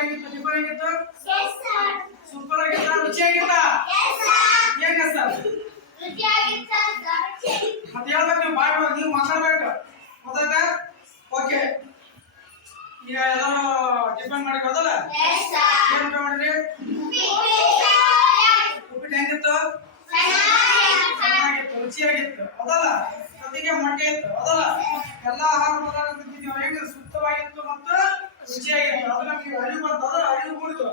ಹೆಂಗಿತ್ತು ಟಿಫನ್ ಆಗಿತ್ತು? ಸೂಪರ್ ಆಗಿತ್ತ? ರುಚಿಯಾಗಿತ್ತ ಹೇಗೆ ಸರ್ ಮತ್ತೆ ಹೇಳ್ಬೇಕು ನೀವು ಬಾಯ್ ನೀವು ಮಾತಾಡ್ಬೇಕು. ಗೊತ್ತಾಯ್ತಾ? ಓಕೆ ಈಗ ಎಲ್ಲರೂ ಟಿಫನ್ ಮಾಡಿ ಹೋದಲ್ಲ ಏನ್ ಊಟ ಮಾಡಿದ್ರಿ? ಉಪ್ಪಿಟ್ಟು ಹೆಂಗಿತ್ತು? ಚೆನ್ನಾಗಿತ್ತು. ರುಚಿಯಾಗಿತ್ತು. ಹೌದಲ್ಲ? ಜೊತೆಗೆ ಮೊಟ್ಟೆ ಇತ್ತು ಹೌದಲ್ಲ? ಎಲ್ಲ ಆಹಾರ ಪದಾರ್ಥ ತಿಂತಿದ್ದೀವಿ ಹೆಂಗೆ ಸುತ್ತವಾಗಿತ್ತು ಮತ್ತು ರುಚಿಯಾಗಿತ್ತು ಅದನ್ನ ನಮಗೆ ಅರಿವು ಬಂತು ಅದರ ಅರಿವು ಮೂಡಿತು.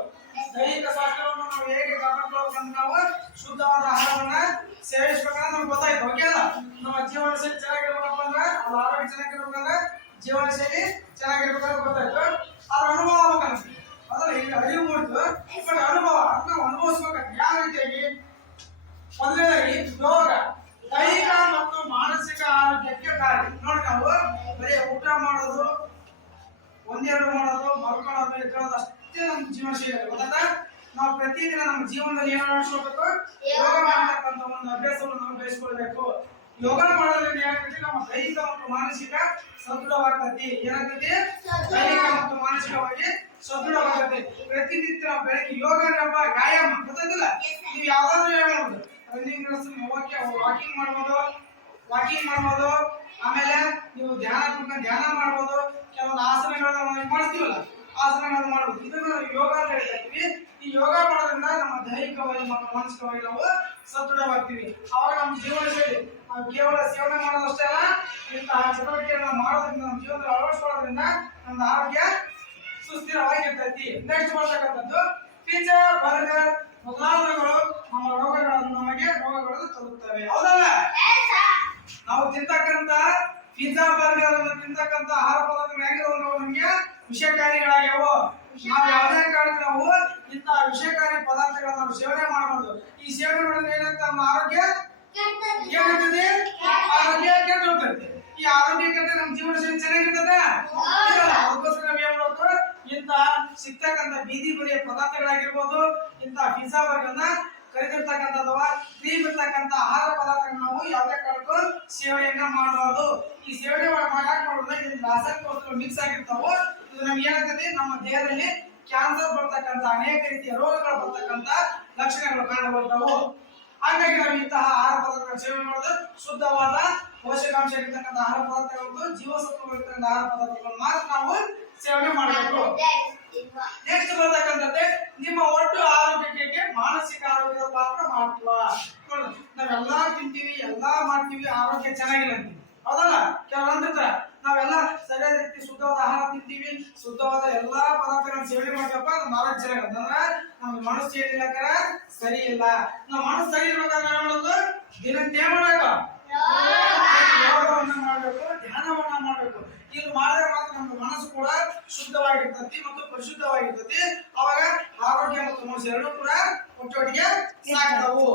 ದೈಹಿಕ ಶಾಸ್ತ್ರವನ್ನು ನಾವು ಹೇಗೆ ಕಾಪಾಡ್ಕೊಳ್ಬೇಕಂತ ನಾವು ಶುದ್ಧವಾದ ಆಹಾರವನ್ನ ಸೇವಿಸ್ಬೇಕಂದ್ರೆ ನಮ್ಗೆ ಗೊತ್ತಾಯ್ತು ಓಕೆ ನಮ್ಮ ಜೀವನ ಶೈಲಿ ಚೆನ್ನಾಗಿರ್ಬೇಕಪ್ಪ ಅಂದ್ರೆ ಅದು ಆರೋಗ್ಯ ಚೆನ್ನಾಗಿರ್ಬೇಕಂದ್ರೆ ಜೀವನ ಶೈಲಿ ಚೆನ್ನಾಗಿರ್ಬೇಕಂದ್ರೆ ಗೊತ್ತಾಯ್ತು. ಅದ್ರ ಅನುಭವ ಆಗ್ಬೇಕಂತ. ಅದ್ರ ಈಗ ಅರಿವು ಮೂಡಿತು. ಬಟ್ ಅನುಭವ ನಾವು ಅನುಭವಿಸ್ಬೇಕಂತ ಯಾವ ರೀತಿಯಾಗಿ? ಮೊದಲನೇದಾಗಿ, ಯೋಗ. ದೈಹಿಕ ಮತ್ತು ಮಾನಸಿಕ ಆರೋಗ್ಯಕ್ಕೆ ಕಾರಣ. ನೋಡಿ ನಾವು ಬರೀ ಊಟ ಮಾಡೋದು, ಒಂದೆರಡು ಮಾಡೋದು ಅಷ್ಟೇ ನಮ್ಮ ಜೀವನ ಶೈಲಿ ಗೊತ್ತಾಯ್ತಾ? ನಾವು ಪ್ರತಿದಿನ ನಮ್ಮ ಜೀವನದಲ್ಲಿ ಏನು ಮಾಡಿಸ್ಕೋಬೇಕು ಯೋಗ ಮಾಡ್ತಕ್ಕಂಥ ಒಂದು ಅಭ್ಯಾಸವನ್ನು ನಾವು ಬೆಳೆಸ್ಕೊಳ್ಬೇಕು. ಯೋಗ ಮಾಡೋದ್ರಿಂದ ಏನಾಗ್ತೈತಿ ನಮ್ಮ ದೈಹಿಕ ಮತ್ತು ಮಾನಸಿಕ ಸದೃಢವಾಗ್ತೈತಿ. ಏನಾಗ್ತೈತಿ? ದೈಹಿಕ ಮತ್ತು ಮಾನಸಿಕವಾಗಿ ಸದೃಢವಾಗತ್ತೆ. ಪ್ರತಿನಿತ್ಯ ನಾವು ಬೆಳಗ್ಗೆ ಯೋಗ ಹಬ್ಬ ವ್ಯಾಯಾಮ. ಗೊತ್ತಾಗಲ್ಲ ನೀವು ಯಾವ್ದಾದ್ರು ಹೇಳ್ಬೋದು. ರನ್ನಿಂಗ್ ಹೋಗಕ್ಕೆ ವಾಕಿಂಗ್ ಮಾಡ್ಬೋದು. ವಾಕಿಂಗ್ ಮಾಡ್ಬೋದು. ಆಮೇಲೆ ನೀವು ಧ್ಯಾನ ಧ್ಯಾನ ಮಾಡ್ಬೋದು. ಕೆಲವೊಂದು ಆಸನಗಳನ್ನ ಮಾಡ್ತೀವಲ್ಲ? ಆಸನಗಳನ್ನ ಮಾಡ್ಬೋದು ಇದನ್ನು ನಾವು ಯೋಗ ಅಂತ ಹೇಳ್ತೀವಿ. ಈ ಯೋಗ ಮಾಡೋದ್ರಿಂದ ನಮ್ಮ ದೈಹಿಕವಾಗಿ ಮತ್ತು ಮಾನಸಿಕವಾಗಿ ನಾವು ಸದೃಢವಾಗ್ತೀವಿ. ಅವಾಗ ನಮ್ಮ ಜೀವನ ಶೈಲಿ ನಾವು ಕೇವಲ ಸೇವನೆ ಮಾಡೋದಷ್ಟೇ ಅಲ್ಲ ಇಂತಹ ಚಟುವಟಿಕೆಗಳನ್ನ ಮಾಡೋದ್ರಿಂದ ನಮ್ಮ ಜೀವನದಲ್ಲಿ ಅಳವಡಿಸ್ಕೊಳ್ಳೋದ್ರಿಂದ ನಮ್ಮ ಆರೋಗ್ಯ ಸುಸ್ಥಿರವಾಗಿರ್ತೈತಿ. ನೆಕ್ಸ್ಟ್ ಬರ್ತಕ್ಕಂಥದ್ದು ಪಿಜ್ಜ ಬರ್ಗರ್ ಮೊದಲಾದವುಗಳು ನಮ್ಮ ರೋಗಗಳನ್ನು ನಮಗೆ ರೋಗಗಳನ್ನು ತರುತ್ತವೆ. ಹೌದಲ್ಲ? ನಾವು ತಿಂತಕ್ಕಂತ ಪಿಜ್ಜಾ ಬರ್ಗರ್ ಅನ್ನು ತಿಂತಕ್ಕಂತ ಆಹಾರ ಪದಾರ್ಥಗಳು ನಾವು ನಮಗೆ ವಿಷಕಾರಿಗಳಾಗ್ಯಾವು. ನಾವು ಯಾವುದೇ ಕಾರಣಕ್ಕೆ ನಾವು ಇಂತಹ ವಿಷಕಾರಿ ಪದಾರ್ಥಗಳನ್ನ ನಾವು ಸೇವನೆ ಮಾಡಬಹುದು ಈ ಸೇವನೆ ಮಾಡೋದ್ರಿಂದ ಏನಂತ ನಮ್ಮ ಆರೋಗ್ಯ? ಏನಾಗ್ತದೆ? ಆರೋಗ್ಯ ಕೆಟ್ಟ ಹೋಗ್ತದೆ ಈ ಆರೋಗ್ಯ ಕೆಟ್ಟ ನಮ್ಮ ಜೀವನ ಶೈಲಿ ಚೆನ್ನಾಗಿರ್ತದೆ. ಅದಕ್ಕೋಸ್ಕರ ನಾವ್ ಏನ್ ಮಾಡ್ಬೇಕು? ಇಂತ ಸಿಗ್ತಕ್ಕಂತ ಬೀದಿ ಬದಿಯ ಪದಾರ್ಥಗಳಾಗಿರ್ಬೋದು ಇಂತ ಪಿಜ್ಜಾ ವರ್ಗನ್ನ ಕರೆದಿರ್ತಕ್ಕಂಥ ಅಥವಾ ಇರ್ತಕ್ಕಂಥ ಆಹಾರ ಪದಾರ್ಥಗಳನ್ನ ನಾವು ಯಾವುದೇ ಕಾರಣಕ್ಕೂ ಸೇವನೆಯನ್ನ ಮಾಡಬಾರ್ದು. ಈ ಸೇವನೆ ಮಾಡಕ್ ರಾಸಾಯನಿಕ ವಸ್ತುಗಳು ಮಿಕ್ಸ್ ಆಗಿರ್ತಾವೋ ಇದು ನಮ್ಗೆ ಏನಾಗ್ತದೆ ನಮ್ಮ ದೇಹದಲ್ಲಿ ಕ್ಯಾನ್ಸರ್ ಬರ್ತಕ್ಕಂತ ಅನೇಕ ರೀತಿಯ ರೋಗಗಳು ಬರ್ತಕ್ಕಂತ ಲಕ್ಷಣಗಳು ಕಾಣಬರ್ತಾವು ಹಾಗಾಗಿ ನಾವು ಇಂತಹ ಆಹಾರ ಪದಾರ್ಥಗಳ ಸೇವನೆ ಮಾಡೋದು ಶುದ್ಧವಾದ ಪೋಷಕಾಂಶ ಇರ್ತಕ್ಕಂಥ ಆಹಾರ ಪದಾರ್ಥಗಳು ಜೀವಸತ್ವಗಳು ಇರ್ತಕ್ಕಂಥ ಆಹಾರ ಪದಾರ್ಥಗಳನ್ನು ಮಾತ್ರ ನಾವು ಸೇವನೆ ಮಾಡಬೇಕು. ನೆಕ್ಸ್ಟ್ ಬರ್ತಕ್ಕಂಥದ್ದೇ ನಿಮ್ಮ ಮಾನಸಿಕ ಪಾತ್ರ ಮಹತ್ವ ನಾವೆಲ್ಲಾ ತಿಂತೀವಿ, ಎಲ್ಲಾ ಮಾಡ್ತೀವಿ, ಆರೋಗ್ಯ ಚೆನ್ನಾಗಿಲ್ಲ ಅಂತೀವಿ. ಹೌದಲ್ಲ? ನಾವೆಲ್ಲಾ ನಾವೆಲ್ಲ ಸರಿಯಾದ ರೀತಿ ಶುದ್ಧವಾದ ಆಹಾರ ತಿಂತೀವಿ, ಶುದ್ಧವಾದ ಎಲ್ಲಾ ಪದಾರ್ಥಗಳನ್ನ ಸೇವನೆ ಮಾಡ್ತಪ್ಪ ನಮ್ಮ ಆರೋಗ್ಯ ಚೆನ್ನಾಗಿರುತ್ತೆ ಅಂದ್ರೆ ನಮ್ಮ ಮನಸ್ಸು ಏನಿಲ್ಲ ಕರ, ಸರಿ ಇಲ್ಲ. ನಮ್ಮ ಮನಸ್ಸು ಸರಿ ಇರ್ಬೇಕಾದ್ರೆ ಮಾಡೋದು? ದಿನಕ್ಕೆ ಮಾಡ್ಬೇಕು? ಯೋಗವನ್ನ ಮಾಡಬೇಕು, ಧ್ಯಾನವನ್ನ ಮಾಡಬೇಕು. ಇದು ಮಾಡಿದ್ರೆ ಮಾತ್ರ ನಮ್ಮ ಮನಸ್ಸು ಕೂಡ ಶುದ್ಧವಾಗಿರ್ತತಿ ಮತ್ತು ಪರಿಶುದ್ಧವಾಗಿರ್ತತಿ. ಅವಾಗ ಆರೋಗ್ಯ ಮತ್ತು ಮನಸ್ಸು ಎರಡೂ ಕೂಡ ಒಟ್ಟೊಟ್ಟಿಗೆ ಸಾಗ್ತಾವು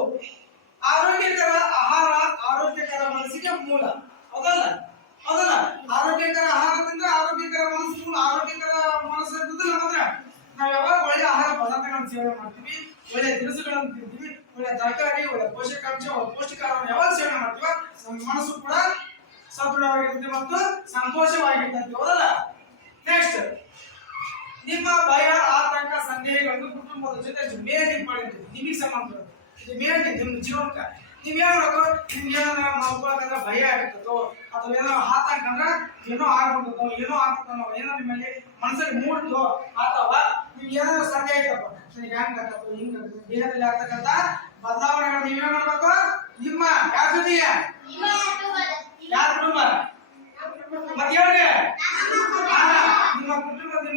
ಆರೋಗ್ಯಕರ ಆಹಾರ ಆರೋಗ್ಯಕರ ಮನಸ್ಸಿಗೆ ಮೂಲ. ಹೌದಲ್ಲ? ಹೌದಲ್ಲ? ಆರೋಗ್ಯಕರ ಆಹಾರ ತಿಂದ್ರೆ ಆರೋಗ್ಯಕರ ಮನಸ್ಸು ಆರೋಗ್ಯಕರ ಮನಸ್ಸು ಇರ್ತದೆ ನಮ್ಮ ಹತ್ರ ನಾವು ಯಾವಾಗ ಒಳ್ಳೆ ಆಹಾರ ಪದಾರ್ಥಗಳನ್ನು ಸೇವನೆ ಮಾಡ್ತೀವಿ, ಒಳ್ಳೆ ತಿನಿಸುಗಳನ್ನು ತಿಂತೀವಿ, ಒಳ್ಳೆ ತರಕಾರಿ, ಒಳ್ಳೆ ಪೋಷಕಾಂಶ, ಒಳ್ಳೆ ಪೌಷ್ಟಿಕಾಹಾರವನ್ನು ಯಾವಾಗ ಸೇವನೆ ಮಾಡ್ತೀವ, ನಮ್ಮ ಮನಸ್ಸು ಕೂಡ ಸದೃಢವಾಗಿರುತ್ತೆ ಮತ್ತು ಸಂತೋಷವಾಗಿರ್ತಂತೆ ಹೌದಲ್ಲ? ನೆಕ್ಸ್ಟ್ ನಿಮ್ಮ ಭಯ ಆತಂಕ ಸಂದೇಹಗಳನ್ನು ಕುಟುಂಬದ ಜೊತೆ ಮೇಲೆ ಇಂಪಾರ್ಟೆಂಟ್ ನಿಮಗೆ ಸಂಬಂಧ ಇದು ಮೇಲೆ ನಿಮ್ಮ ಜೀವನಕ್ಕೆ. ನೀವ್ ಏನ್ ಮಾಡಬೇಕು? ನಿಮ್ಗೆ ಏನಾರ ಮಾಡ್ಕೊಳಕಂದ್ರೆ ಭಯ ಆಗಿರ್ತದೋ ಅಥವಾ ಏನೋ ಆತಂಕ ಅಂದ್ರೆ ಏನೋ ಆಗ್ಬಿಡ್ತದೋ ಏನೋ ಆಗ್ತದೋ ಏನೋ ನಿಮ್ಮಲ್ಲಿ ಮನಸ್ಸಲ್ಲಿ ಮೂಡ್ತೋ ಅಥವಾ ನಿಮ್ಗೆ ಏನಾದ್ರು ಸಂದೇಹ ನನಗೆ ಹೆಂಗ್ ಆಗತ್ತೋ ಹಿಂಗ್ ದೇಹದಲ್ಲಿ ಆಗ್ತಕ್ಕಂತ ಬದಲಾವಣೆಗಳು ನೀವೇನ್ ಮಾಡ್ಬೇಕು? ನಿಮ್ಮ ಯಾರ ಜೊತೆಗೆ ಯಾರ ಕುಟುಂಬ? ಮತ್ತೆ ಹೇಳ್ರಿ ಹಾ, ನಿಮ್ಮ ಕುಟುಂಬ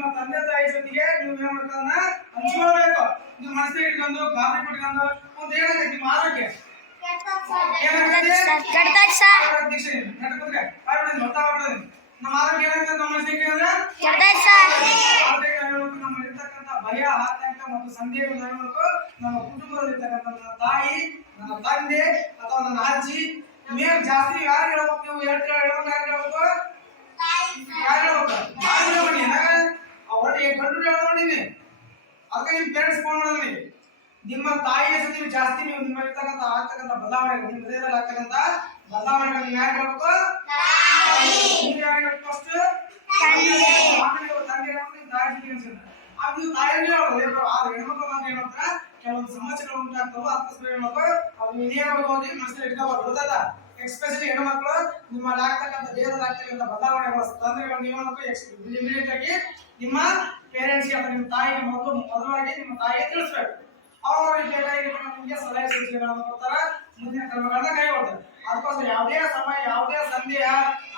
ನಿಮ್ಮ ತಂದೆ ತಾಯಿ ಜೊತೆಗೆ ನೀವು ಏನ್ ಮಾಡ್ತಾನ ಹಂಚ್ಕೊಳ್ಬೇಕು. ನೀವು ಮನಸ್ಸಿಗೆ ಇಟ್ಕೊಂಡು ಗಾಬರಿ ಪಟ್ಕೊಂಡು ಒಂದು ಏನಾಗತ್ತೆ ನಿಮ್ಮ ಆರೋಗ್ಯ. ನಮ್ಮ ಆರೋಗ್ಯ ಏನಾಗ್ತದೆ ನಮ್ಮ ಮನಸ್ಸಿಗೆ ಅಂದ್ರೆ? ಭಯ ಆತಂಕ ಮತ್ತು ಸಂದೇಹಗಳು ಹೇಳ್ಬೇಕು ನಮ್ಮ ಕುಟುಂಬದಲ್ಲಿ ಇರ್ತಕ್ಕಂಥ ನನ್ನ ತಾಯಿ ನನ್ನ ತಂದೆ ಅಥವಾ ನನ್ನ ಅಜ್ಜಿ ಮೇಲ್ ಜಾಸ್ತಿ ಯಾರು ಹೇಳ್ಬೇಕು ನೀವು? ಹೇಳ್ತೀರ ಹೇಳ್ಬೇಕು? ಯಾರು ಹೇಳ್ಬೇಕು? ಯಾರು ಹೇಳ್ಬೇಕು ಯಾರು ಹೇಳ್ಬೇಡಿ ಏನಾಗ ಒಳ್ಳೆ ಹೇಳ್ಕೊಂಡಿನಿ ಅದಕ್ಕೆ ನಿಮ್ ಪೇರೆಂಟ್ಸ್ ಫೋನ್ ಮಾಡಿದ್ರಿ ನಿಮ್ಮ ತಾಯಿಯ ಜೊತೆ ನೀವು ಜಾಸ್ತಿ ನೀವು ನಿಮ್ಮ ಇರ್ತಕ್ಕಂಥ ಆಗ್ತಕ್ಕಂಥ ಬದಲಾವಣೆ ನಿಮ್ಮ ಹೃದಯದಲ್ಲಿ ಆಗ್ತಕ್ಕಂಥ ಬದಲಾವಣೆಗಳನ್ನು ಯಾರು ಮಾಡ್ಬೇಕು? ನೀವು ಯಾರು ಫಸ್ಟ್ ತಂದೆ. ನಿಮ್ಮ ತಾಯಿ. ಅದು ತಾಯಿಗೆ ಹೇಳೋದು ಆದ್ರೆ ಹೆಣ್ಮಕ್ಳು ಅಂತ ಏನಂತಾರ ಕೆಲವೊಂದು ಸಮಸ್ಯೆಗಳು ಉಂಟಾಗ್ತವೆ ಅದಕ್ಕೋಸ್ಕರ ಹೆಣ್ಮಕ್ಳು. ಅದು ವಿನಯವಾಗಿ ಮನಸ್ಸಲ್ಲಿ ಇಟ್ಕೋಬಾರ್ದು ಗೊತ್ತಲ್ಲ ಎಕ್ಸ್ಪೆಷಲಿ ಹೆಣ್ಮಕ್ಳು ನಿಮ್ಮಲ್ಲಿ ಆಗ್ತಕ್ಕಂಥ ದೇಹದಲ್ಲಿ ಆಗ್ತಕ್ಕಂಥ ಬದಲಾವಣೆಗಳ ತೊಂದರೆಗಳು ನೀವು ಇಮಿಡಿಯೇಟ್ ಆಗಿ ನಿಮ್ಮ ಪೇರೆಂಟ್ಸ್ಗೆ ಅಥವಾ ನಿಮ್ಮ ತಾಯಿಗೆ ಮೊದಲು ಮೊದಲಾಗಿ ನಿಮ್ಮ ತಾಯಿಗೆ ತಿಳಿಸ್ಬೇಕು. ಅವರು ನಿಮಗೆ ಸಲಹೆ ಸೂಚನೆಗಳನ್ನು ಕೊಡ್ತಾರೆ, ಮುಂದಿನ ಕ್ರಮಗಳನ್ನ ಕೈಗೊಳ್ತಾರೆ. ಅದಕ್ಕೋಸ್ಕರ ಯಾವುದೇ ಸಮಯ, ಯಾವುದೇ ಸಂದೇಹ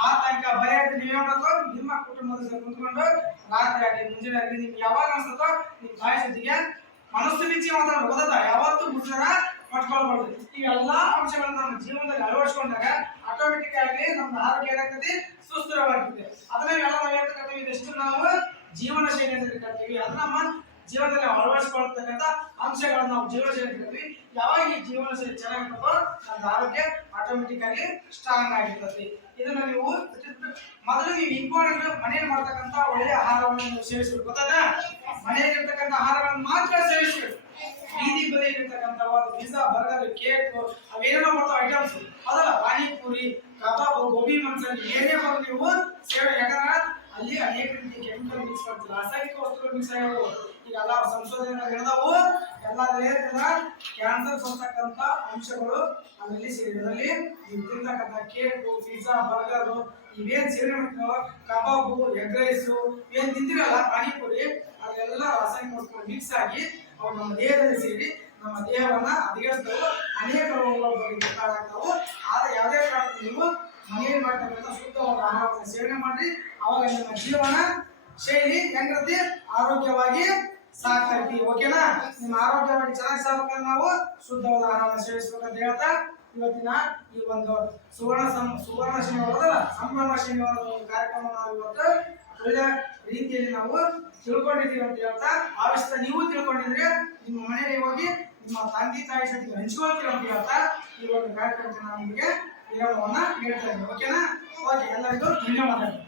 ಆತಂಕ, ಭಯ ನೀವೇ ನಿಮ್ಮ ಕುಟುಂಬದ ಜೊತೆ ಕುತ್ಕೊಂಡು ರಾತ್ರಿ ಆಗಲಿ, ಮುಂಜಾನೆ ಆಗಲಿ, ನಿಮ್ಗೆ ಯಾವಾಗ ಅನ್ಸುತ್ತೋ, ನಿಮ್ಮ ತಾಯಿ ಜೊತೆಗೆ ಮನಸ್ಸು ಬಿಚ್ಚಿ ಮಾತ್ರ ಓದದ ಯಾವತ್ತೂ ಮುಚ್ಚರ ಪಟ್ಕೊಳ್ಬಾರ್ದು. ಈ ಅಂಶಗಳನ್ನ ನಮ್ಮ ಜೀವನದಲ್ಲಿ ಅಳವಡಿಸ್ಕೊಂಡಾಗ ಆಟೋಮೆಟಿಕ್ ಆಗಿ ನಮ್ಮ ಆರೋಗ್ಯ ಏನಾಗ್ತದೆ? ಸುಸ್ಥಿರವಾಗ್ತದೆ ಅದನ್ನ ಎಲ್ಲ ನಾವು ಹೇಳ್ತಕ್ಕಂಥ ಇದೆಷ್ಟು ನಾವು ಜೀವನ ಶೈಲಿ ಅಂತ ಕರಿತೀವಿ ಅದು ನಮ್ಮ ಜೀವನದಲ್ಲಿ ಅಳವಡಿಸ್ಕೊಳ್ತಕ್ಕಂಥ ಅಂಶಗಳನ್ನ ನಾವು ಜೀವನ ಶೈಲಿ ಕರಿತೀವಿ ಯಾವಾಗ ಈ ಜೀವನ ಶೈಲಿ ಚೆನ್ನಾಗಿರ್ತದೋ ನಮ್ಮ ಆರೋಗ್ಯ ಆಟೋಮೆಟಿಕ್ ಆಗಿ ಸ್ಟ್ರಾಂಗ್ ಆಗಿರ್ತದೆ. ಇದನ್ನ ನೀವು ಮೊದಲು ನೀವು ಇಂಪಾರ್ಟೆಂಟ್ ಮನೆಯಲ್ಲಿ ಮಾಡ್ತಕ್ಕಂಥ ಒಳ್ಳೆಯ ಆಹಾರವನ್ನು ನೀವು ಸೇವಿಸಬೇಕು. ಗೊತ್ತಾ ಮನೆಯಲ್ಲಿ ಇರ್ತಕ್ಕಂಥ ಆಹಾರಗಳನ್ನು ಮಾತ್ರ ಸೇವಿಸಬೇಕು. ಬೀದಿ ಬದಿಯಲ್ಲಿರ್ತಕ್ಕಂಥ ಪಿಜ್ಜಾ ಬರ್ಗರ್ ಕೇಕ್ ಅವೇನೇನೋ ಮಾಡ್ತಾವ ಐಟಮ್ಸ್ ಅದಲ್ಲ, ಪಾನಿಪುರಿ, ಕಬಾಬ್, ಗೋಬಿ ಮಂಚೂರಿ ಏನೇ ಬಂದು ನೀವು ಸೇವೆ ಯಾಕಂದ್ರೆ ಅಲ್ಲಿ ಅನೇಕ ರೀತಿಯ ಕೆಮಿಕಲ್ ಮಿಕ್ಸ್ ಮಾಡ್ತಾರೆ ರಾಸಾಯನಿಕ ವಸ್ತುಗಳು ಮಿಕ್ಸ್ ಆಗಿರೋದು ಈಗ ಎಲ್ಲ ಸಂಶೋಧನೆ ನಡೆದವು ಎಲ್ಲ ಕ್ಯಾನ್ಸರ್ ಬರ್ತಕ್ಕಂಥ ಅಂಶಗಳು ಅದರಲ್ಲಿ ಸೇರಿದ್ರಲ್ಲಿ ತಿಂತಕ್ಕಂಥ ಕೇಕು ಪಿಜ್ಜಾ ಬರ್ಗರ್ ಇವೇನ್ ಮಾಡ್ತೀವೋ ಕಬಾಬು ಎಗ್ ರೈಸು ಏನ್ ತಿಂದಿರಲ್ಲ, ಪಾನಿಪುರಿ, ಅದೆಲ್ಲ ರಾಸಾಯನಿಕ ಮಿಕ್ಸ್ ಆಗಿ ಅವು ನಮ್ಮ ದೇಹದಲ್ಲಿ ಸೇರಿ ನಮ್ಮ ದೇಹವನ್ನ ಹದಗೆಡಿಸ್ತವೆ ಅನೇಕ ರೋಗಗಳು ಗೊತ್ತಾಗ್ತಾವು ಆದ್ರೆ ಯಾವುದೇ ಕಾರಣ ನೀವು ಮನೆಯಲ್ಲಿ ಮಾಡ್ತಕ್ಕಂಥ ಶುದ್ಧವಾದ ಆಹಾರವನ್ನು ಸೇವನೆ ಮಾಡ್ರಿ. ಅವಾಗ ನಿಮ್ಮ ಜೀವನ ಶೈಲಿ, ಹೆಂಗಿರುತ್ತೆ? ಆರೋಗ್ಯವಾಗಿ ಸಾಕ್ತೈತಿ ಓಕೆನಾ? ನಿಮ್ಮ ಆರೋಗ್ಯವಾಗಿ ಚೆನ್ನಾಗಿ ಸಾಕಂದ್ರೆ ನಾವು? ಶುದ್ಧವಾದ ಆಹಾರವನ್ನು ಸೇವಿಸ್ಬೇಕಂತ ಹೇಳ್ತಾ ಇವತ್ತಿನ ಈ ಒಂದು ಸುವರ್ಣ ಸಂ, ಸುವರ್ಣ ಶನಿವಾರದ, ಸಂಭ್ರಮ ಶನಿವಾರದ ಒಂದು ಕಾರ್ಯಕ್ರಮ ನಾವು ಇವತ್ತು ಒಳ್ಳೆ ರೀತಿಯಲ್ಲಿ ನಾವು ತಿಳ್ಕೊಂಡಿದ್ದೀವಿ ಅಂತ ಹೇಳ್ತಾ ಆವಿಷ್ಟ ನೀವು ತಿಳ್ಕೊಂಡಿದ್ರೆ ನಿಮ್ಮ ಮನೆಯಲ್ಲಿ ಹೋಗಿ ನಿಮ್ಮ ತಂದೆ ತಾಯಿ ಜೊತೆಗೆ ಹಂಚ್ಕೊಳ್ತೀವಿ ಅಂತ ಹೇಳ್ತಾ ಈ ಒಂದು ಕಾರ್ಯಕ್ರಮಕ್ಕೆ ನಾನು ನಿಮಗೆ ವಿರಾಮವನ್ನ ನೀಡ್ತಾ ಇದ್ದೀನಿ. ಓಕೆನಾ? ಓಕೆ, ಎಲ್ಲರಿಗೂ ಧನ್ಯವಾದಗಳು.